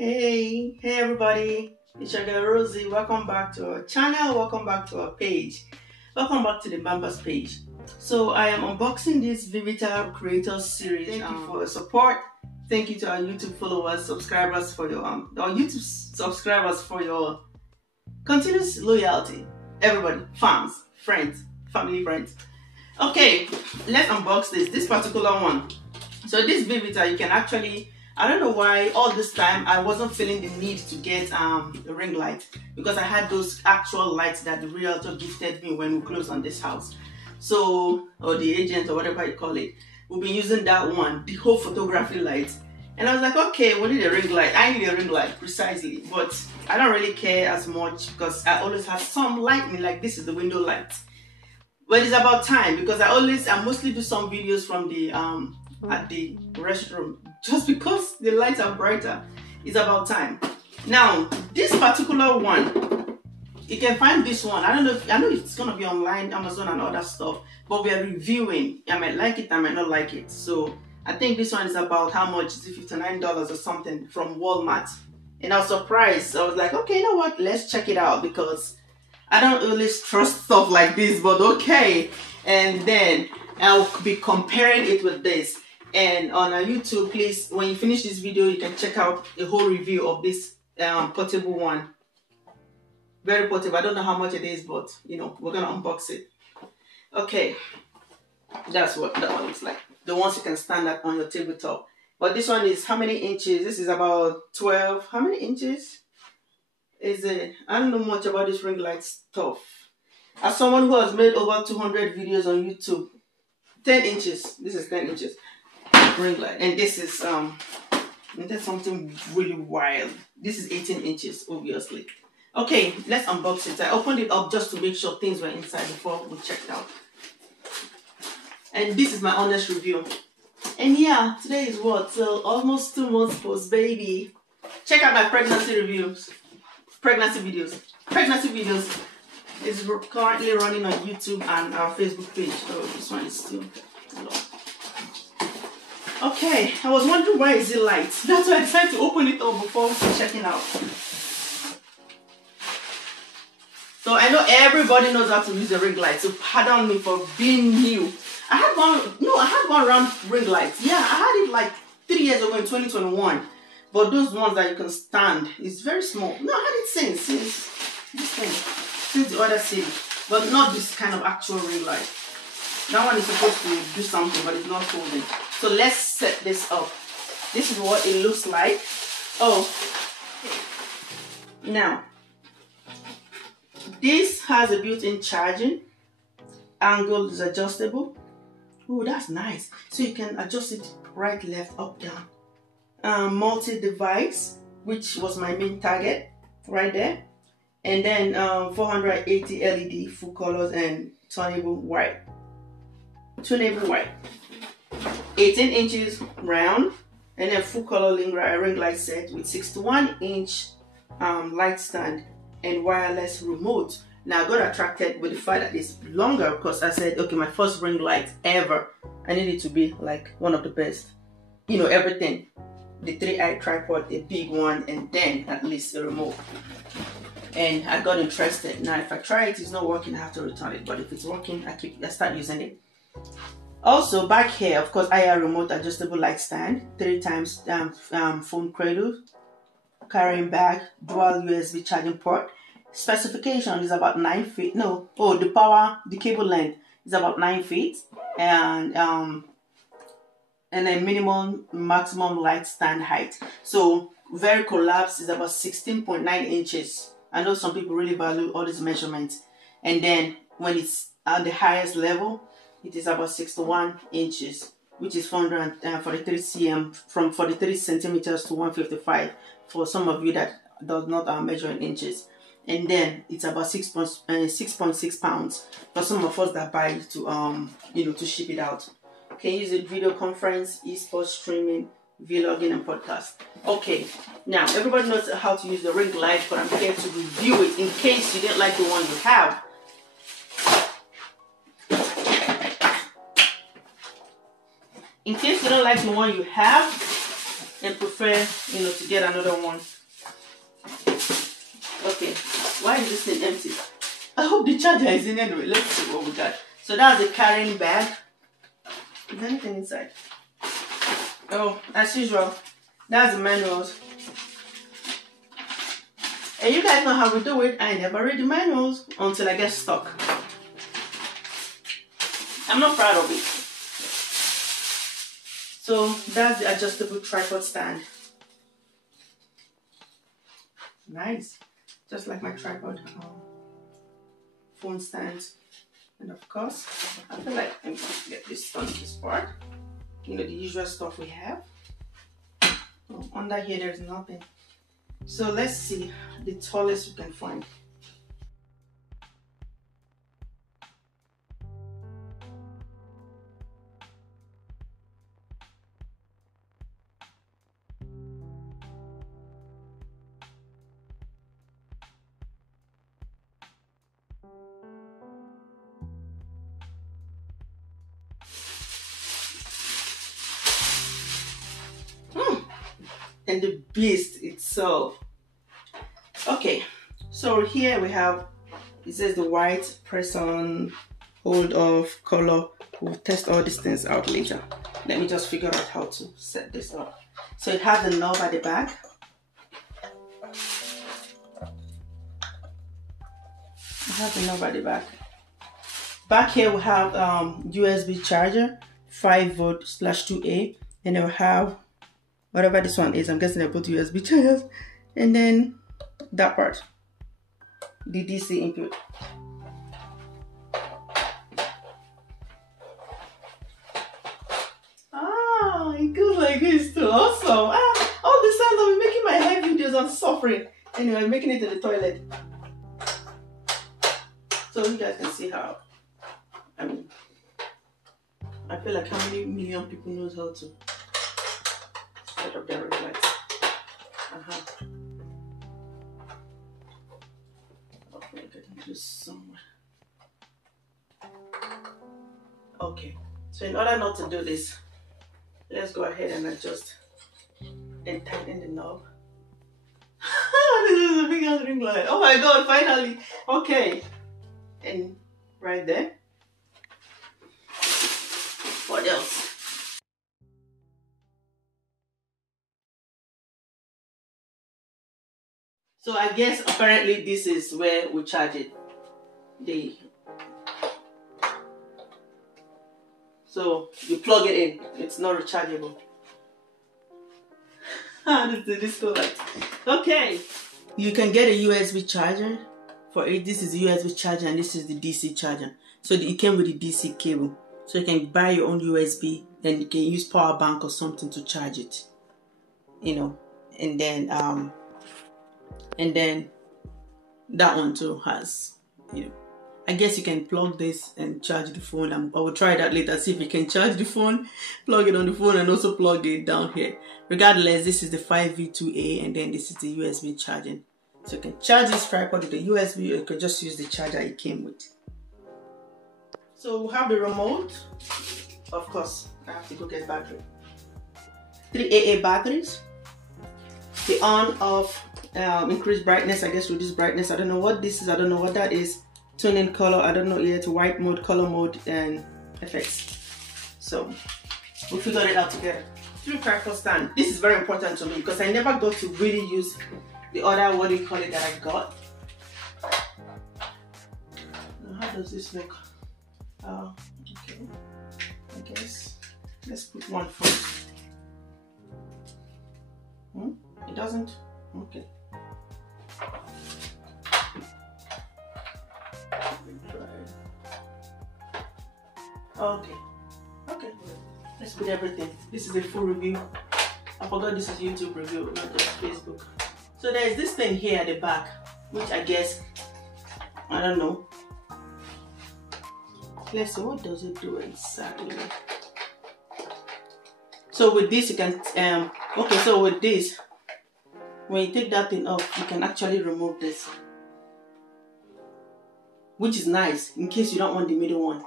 Hey everybody, it's your girl Rosie. Welcome back to our channel, welcome back to our page, welcome back to the Bambas page. So I am unboxing this vivitar creators series. Thank you for your support. Thank you to our YouTube followers, subscribers for your our YouTube subscribers for your continuous loyalty. Everybody, fans, friends, family, friends. Okay, let's unbox this particular one. So this vivitar, you can actually, I don't know why all this time I wasn't feeling the need to get a ring light, because I had those actual lights that the realtor gifted me when we closed on this house. So, or the agent or whatever you call it, we've been using that one, the whole photography light. And I was like, okay, we need a ring light. I need a ring light, precisely. But I don't really care as much because I always have some lighting, like this is the window light. But it's about time, because I mostly do some videos from the at the restroom, just because the lights are brighter. It's about time. Now this particular one, you can find this one. I know it's gonna be online, Amazon and other stuff, but we are reviewing. I might like it, I might not like it. So I think this one is about, how much is it, $59 or something, from Walmart. And I was surprised. I was like, okay, you know what, let's check it out, because I don't always trust stuff like this, but okay. And then I'll be comparing it with this. And on our YouTube, please, when you finish this video, you can check out a whole review of this portable one. Very portable. I don't know how much it is, but you know, we're gonna unbox it. Okay, that's what that one looks like. The ones you can stand up on your tabletop. But this one is how many inches? This is about 12. How many inches is it? I don't know much about this ring light stuff. As someone who has made over 200 videos on YouTube, 10 inches. This is 10 inches. Ring light, and this is that's something really wild. This is 18 inches, obviously. Okay, let's unbox it. I opened it up just to make sure things were inside before we checked out. And this is my honest review. And yeah, today is what? So almost 2 months post baby. Check out my pregnancy reviews, pregnancy videos. Pregnancy videos is currently running on YouTube and our Facebook page. So this one is still low. Okay, I was wondering why is it light. That's why I decided to open it up before checking out. So I know everybody knows how to use a ring light, so pardon me for being new. I had one round ring light. Yeah, I had it like 3 years ago in 2021. But those ones that you can stand is very small. No, I had it since the other city, but not this kind of actual ring light. That one is supposed to do something, but it's not holding. So let's set this up. This is what it looks like. Oh, now this has a built-in charging. Angle is adjustable. Oh, that's nice. So you can adjust it right, left, up, down. Multi-device, which was my main target, right there. And then 480 LED full colors and tunable white. 18 inches round, and then full color ring light set with 61-inch light stand and wireless remote. Now I got attracted with the fact that it's longer, because I said, okay, my first ring light ever, I need it to be like one of the best. You know, everything. The 3-eye tripod, a big one, and then at least a remote. And I got interested. Now if I try it, it's not working, I have to return it. But if it's working, I start using it. Also back here, of course, IR remote adjustable light stand, 3 times phone cradle, carrying bag, dual USB charging port. Specification is about 9 feet. No, oh, the cable length is about 9 feet, and a maximum light stand height. So very collapsed is about 16.9 inches. I know some people really value all these measurements, and then when it's at the highest level, it is about 61 inches, which is 443 cm, from 43 centimeters to 155 for some of you that does not measure in inches. And then it's about 6.6 pounds for some of us that buy it to to ship it out. Can use it video conference, esports streaming, vlogging, and podcast. Okay, now everybody knows how to use the ring light, but I'm here to review it in case you didn't like the one you have. In case you don't like the one you have, and prefer, you know, to get another one. Okay, why is this thing empty? I hope the charger is in anyway. Let's see what we got. So that's the carrying bag. Is there anything inside? Oh, as usual, that's the manuals. And you guys know how we do it. I never read the manuals until I get stuck. I'm not proud of it. So that's the adjustable tripod stand. Nice. Just like my tripod phone stand. And of course, I feel like I'm going to get this on this part. You know, the usual stuff we have. Oh, under here, there's nothing. So let's see the tallest we can find. And the beast itself. Okay, so here we have, it says the white, press on, hold off, color. We'll test all these things out later. Let me just figure out how to set this up. So it has the knob at the back. It has the knob at the back. Back here we have USB charger, 5V/2A, and then we have whatever this one is. I'm guessing they're both USB chargers, and then that part, the DC input. Ah, it goes like this too. Awesome. All the times I've been making my hair videos, I'm suffering. Anyway, I'm making it in the toilet, so you guys can see how. I mean, I feel like how many million people knows how to set up their ring lights. Okay, I can do somewhere. Okay, so in order not to do this, let's go ahead and adjust and tighten the knob. This is a big ass ring light. Oh my god, finally. Okay, and right there. What else? So I guess apparently this is where we charge it. So you plug it in. It's not rechargeable. This is the disco light. Okay. You can get a USB charger for it. This is the USB charger and this is the DC charger. So it came with the DC cable. So you can buy your own USB, then you can use power bank or something to charge it. You know, and then that one too has, you know, I guess you can plug this and charge the phone. I will try that later, see if you can charge the phone, plug it on the phone, and also plug it down here. Regardless, this is the 5V2A, and then this is the USB charging. So you can charge this tripod with the USB, or you can just use the charger it came with. So we have the remote. Of course, I have to go get battery. 3 AA batteries. The on-off, increase brightness, I guess reduce brightness. I don't know what this is, I don't know what that is. Tune in color, I don't know yet. White mode, color mode, and effects. So we figured it out together. 3 tripod stand. This is very important to me because I never got to really use the other, what do you call it, that I got. Now, how does this look? Okay, I guess let's put one first. It doesn't? Okay. Okay. Okay. Let's put everything. This is a full review. I forgot this is YouTube review, not just Facebook. So there's this thing here at the back, which I guess, I don't know. Let's see, what does it do exactly? So with this you can, okay, so with this, when you take that thing off, you can actually remove this. Which is nice, in case you don't want the middle one.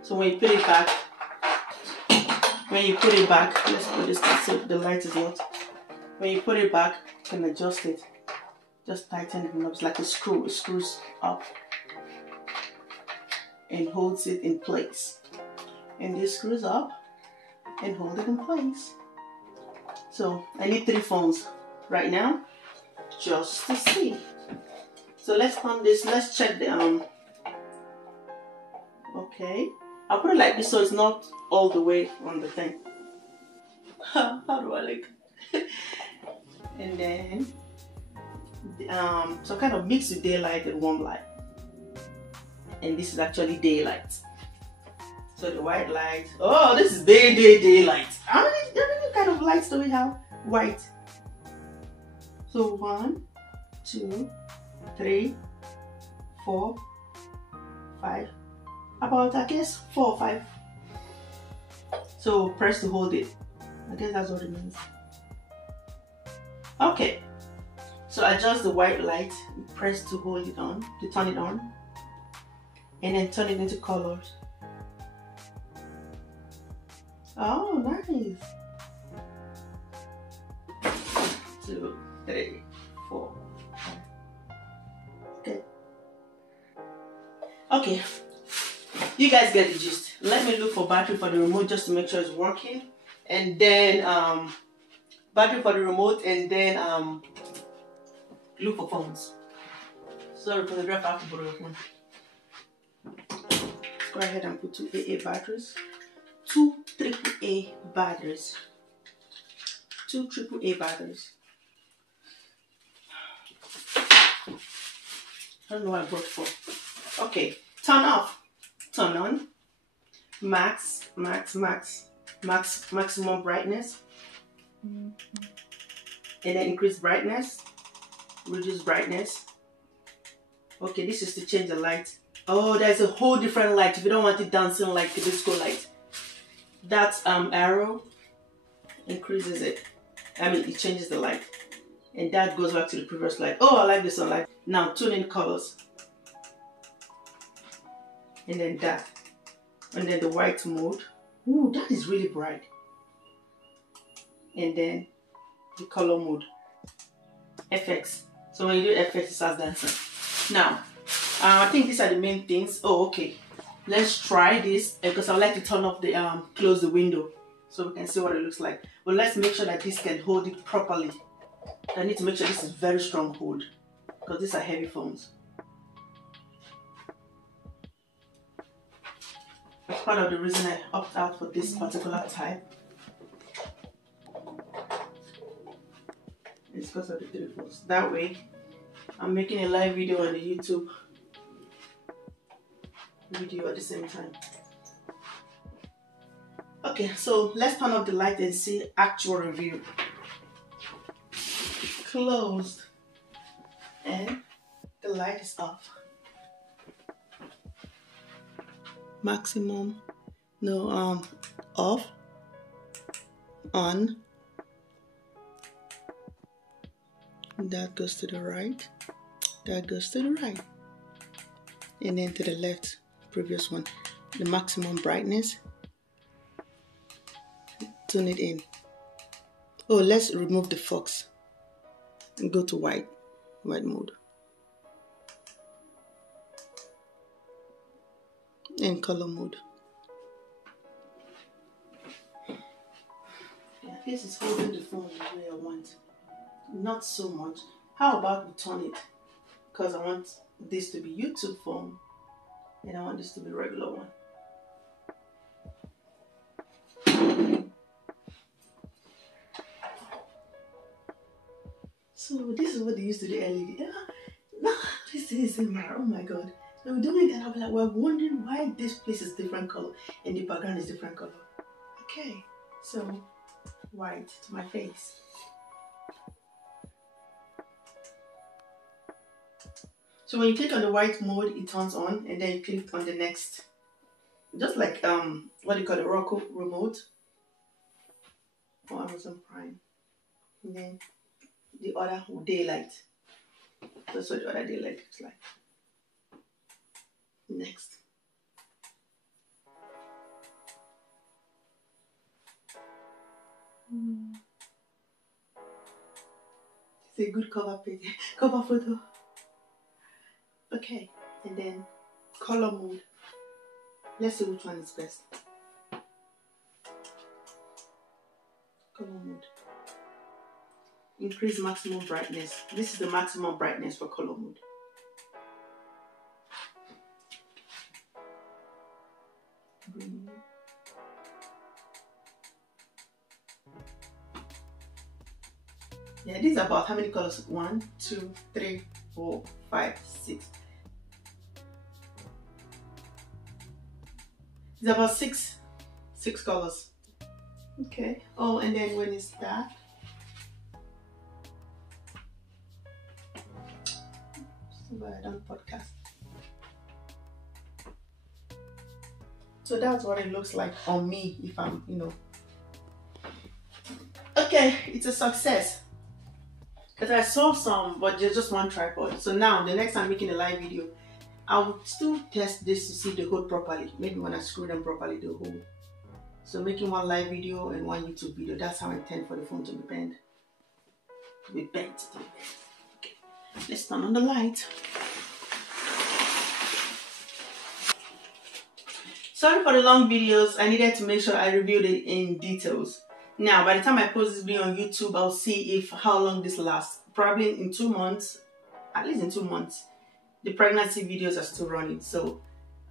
So when you put it back, when you put it back, let's put this back so the light is not. When you put it back, you can adjust it. Just tighten it up. It's like a screw. It screws up and holds it in place. And this screws up and hold it in place. So I need 3 phones right now just to see. So let's turn this. Let's check the okay. I'll put it like this so it's not all the way on the thing. How do I like? And then so kind of mix the daylight and warm light. And this is actually daylight. So the white light. Oh, this is daylight. How many kind of lights do we have? White. So 1, 2, 3, 4, 5. About, I guess, 4 or 5. So press to hold it. I guess that's what it means. Okay. So adjust the white light. Press to hold it on, to turn it on. And then turn it into colors. Oh, nice. 2, 3, 4, 5. Okay. Okay. You guys get the gist. Let me look for battery for the remote just to make sure it's working. And then battery for the remote, and then look for phones. Sorry for the graph, I have to borrow your phone. Go ahead and put 2 AA batteries. 2 AAA batteries. 2 AAA batteries. I don't know what I brought for. Okay, turn off. Turn on. Maximum brightness. And then increase brightness. Reduce brightness. Okay, this is to change the light. Oh, there's a whole different light if you don't want it dancing like the disco light. That arrow increases it. I mean, it changes the light. And that goes back to the previous light. Oh, I like this one. Like, now tune in colors. And then that. And then the white mode. Ooh, that is really bright. And then the color mode. FX. So when you do FX, it starts dancing. Now, I think these are the main things. Oh, okay. Let's try this because I would like to turn off the close the window so we can see what it looks like. But let's make sure that this can hold it properly. I need to make sure this is very strong hold because these are heavy phones. That's part of the reason I opt out for this particular type. It's because of the 3 phones. That way, I'm making a live video on the YouTube video at the same time. Okay, so let's turn off the light and see actual review. Closed. And the light is off. Maximum. No, off. On. That goes to the right. That goes to the right. And then to the left, previous one. The maximum brightness. Tune it in. Oh, let's remove the fox. And go to white mode. And color mode. Yeah, this is holding the phone the way I want. Not so much. How about we turn it? Because I want this to be YouTube phone and I want this to be regular one. So this is what they used to do earlier. No, this is in my, oh my god. They were doing that. I was like, we're wondering why this place is different color and the background is different color. Okay, so white to my face. So when you click on the white mode, it turns on, and then you click on the next. Just like what do you call the Roku remote or Amazon Prime. And then the other daylight. That's what the other daylight looks like. Next. It's a good cover page, cover photo. Okay, and then color mode. Let's see which one is best. Color mode. Increase maximum brightness. This is the maximum brightness for color mode. Green. Yeah, this is about how many colors? 1, 2, 3, 4, 5, 6. It's about six colors. Okay. Oh, and then when it's dark, but I don't podcast. So that's what it looks like on me if I'm, Okay, it's a success. Because I saw some, but there's just one tripod. So now, the next time I'm making a live video, I will still test this to see if they hold properly. Maybe when I screw them properly, they'll hold. So making one live video and one YouTube video, that's how I intend for the phone to be bent. Okay, let's turn on the light. Sorry for the long videos. I needed to make sure I reviewed it in details. Now, by the time I post this video on YouTube, I'll see how long this lasts. Probably in 2 months, at least in 2 months. The pregnancy videos are still running. So,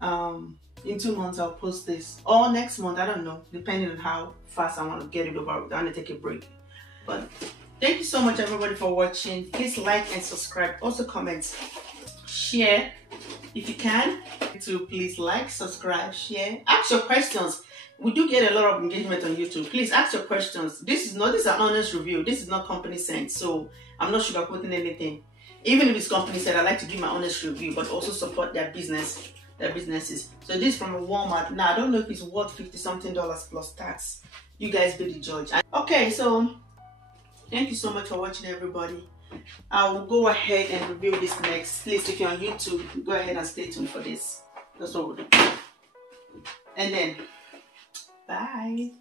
in 2 months, I'll post this. Or next month, I don't know, depending on how fast I want to get it over. I want to take a break. But thank you so much, everybody, for watching. Please like and subscribe. Also, comment, share if you can. To please like, subscribe, share, ask your questions. We do get a lot of engagement on YouTube. Please ask your questions. This is an honest review. This is not company sent, so I'm not sugarcoating anything. Even if it's company said, I like to give my honest review, but also support their businesses. So this is from a Walmart. Now I don't know if it's worth $50-something plus tax. You guys be the judge. Okay, so thank you so much for watching, everybody. I will go ahead and review this next. Please, if you're on YouTube, go ahead and stay tuned for this. That's what we'll do. And then, bye.